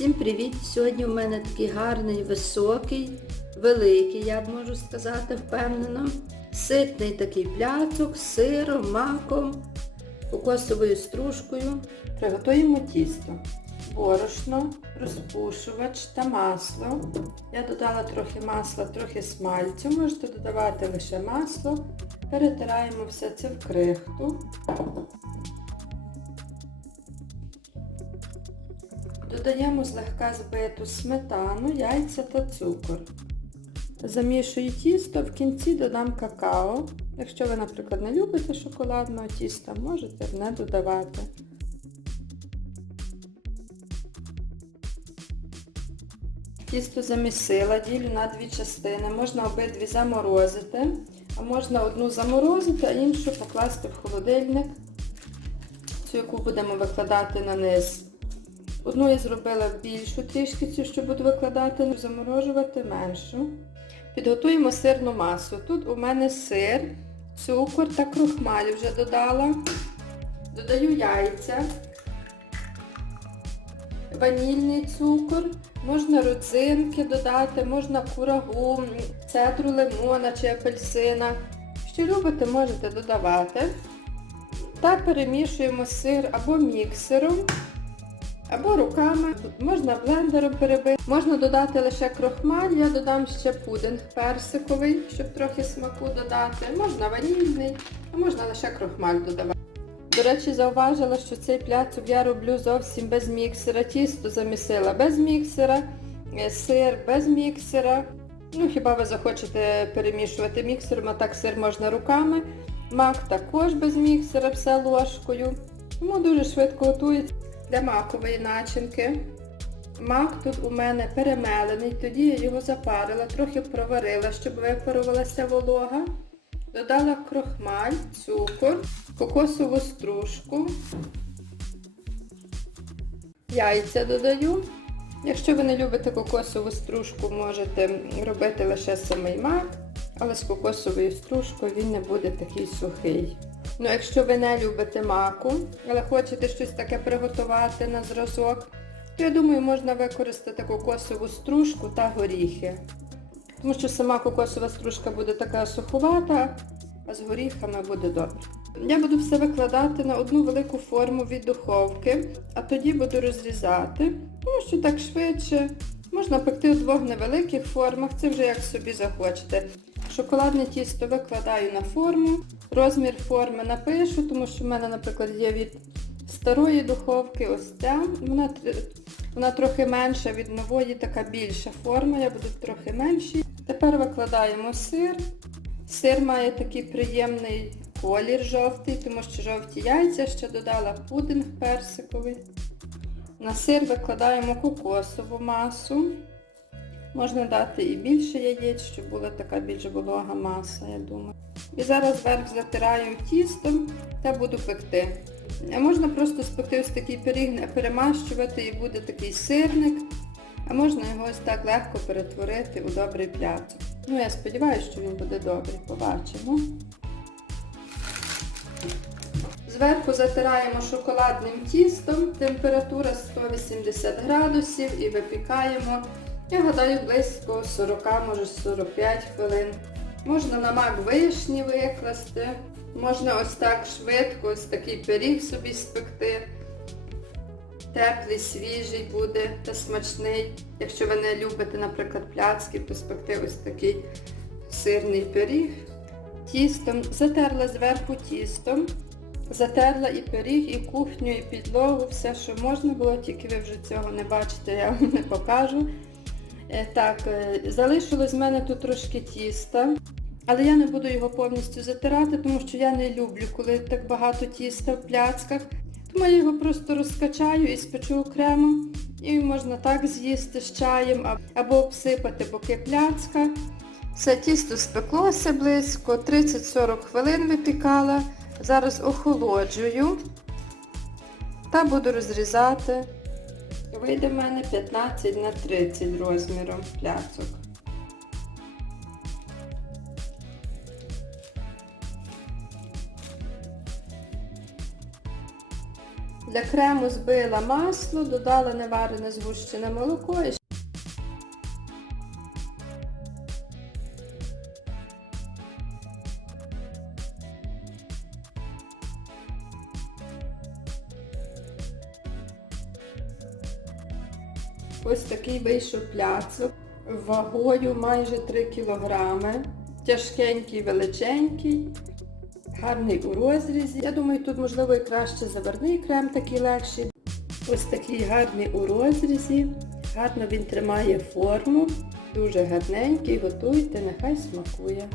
Всім привіт! Сьогодні у мене такий гарний, високий, великий, я б можу сказати, впевнено. Ситний такий пляцок з сиром, маком, кокосовою стружкою. Приготуємо тісто. Борошно, розпушувач та масло. Я додала трохи масла, трохи смальцю. Можете додавати лише масло. Перетираємо все це в крихту. Додаємо злегка збиту сметану, яйця та цукор. Замішую тісто, в кінці додам какао. Якщо ви, наприклад, не любите шоколадного тіста, можете не додавати. Тісто замісила, ділю на дві частини. Можна обидві заморозити, а можна одну заморозити, а іншу покласти в холодильник, цю яку будемо викладати на низ. Одну я зробила більшу трішки цю, що буду викладати, заморожувати меншу. Підготуємо сирну масу. Тут у мене сир, цукор та крохмаль вже додала. Додаю яйця, ванільний цукор, можна родзинки додати, можна курагу, цедру лимона чи апельсина. Що любите, можете додавати. Та перемішуємо сир або міксером. Або руками, можна блендером перебити, можна додати лише крохмаль, я додам ще пудинг персиковий, щоб трохи смаку додати. Можна ванільний, а можна лише крохмаль додавати. До речі, зауважила, що цей пляцок я роблю зовсім без міксера. Тісто замісила без міксера, е, сир без міксера. Ну, хіба ви захочете перемішувати міксером, а так сир можна руками. Мак також без міксера, все ложкою. Тому дуже швидко готується. Для макової начинки. Мак тут у мене перемелений, тоді я його запарила, трохи проварила, щоб випарувалася волога. Додала крохмаль, цукор, кокосову стружку. Яйця додаю. Якщо ви не любите кокосову стружку, можете робити лише самий мак, але з кокосовою стружкою він не буде такий сухий. Ну, якщо ви не любите маку, але хочете щось таке приготувати на зразок, то я думаю, можна використати кокосову стружку та горіхи. Тому що сама кокосова стружка буде така суховата, а з горіхами буде добре. Я буду все викладати на одну велику форму від духовки, а тоді буду розрізати, тому що так швидше. Можна пекти у двох невеликих формах, це вже як собі захочете. Шоколадне тісто викладаю на форму. Розмір форми напишу, тому що в мене, наприклад, є від старої духовки ось ця. Вона, вона трохи менша від нової, така більша форма, я буду трохи менші. Тепер викладаємо сир. Сир має такий приємний колір жовтий, тому що жовті яйця ще додала пудинг персиковий. На сир викладаємо кокосову масу. Можна дати і більше яєць, щоб була така більш волога маса, я думаю. І зараз верх затираю тістом та буду пекти. А можна просто спекти ось такий пиріг, перемащувати і буде такий сирник. А можна його ось так легко перетворити у добрий пляцок. Ну, я сподіваюся, що він буде добрий, побачимо. Зверху затираємо шоколадним тістом, температура 180 градусів і випікаємо, я гадаю, близько 40, може 45 хвилин. Можна на мак вишні викласти, можна ось так швидко, ось такий пиріг собі спекти. Теплий, свіжий буде та смачний. Якщо ви не любите, наприклад, пляцки, то спекти ось такий сирний пиріг. Тістом затерла зверху тістом. Затерла і пиріг, і кухню, і підлогу, все, що можна було, тільки ви вже цього не бачите, я вам не покажу. Е, Так, е, залишилось в мене тут трошки тіста, але я не буду його повністю затирати, тому що я не люблю, коли так багато тіста в пляцках. Тому я його просто розкачаю і спечу окремо. І можна так з'їсти з чаєм або обсипати боки пляцка. Все тісто спеклося близько, 30-40 хвилин випікала. Зараз охолоджую та буду розрізати. Вийде в мене 15 на 30 розміром пляцок. Для крему збила масло, додала неварене згущене молоко Ось такий вийшов пляцок вагою майже 3 кілограми. Тяжкенький, величенький, гарний у розрізі. Я думаю, тут можливо і краще заварний крем такий легший. Ось такий гарний у розрізі. Гарно він тримає форму. Дуже гарненький, готуйте, нехай смакує.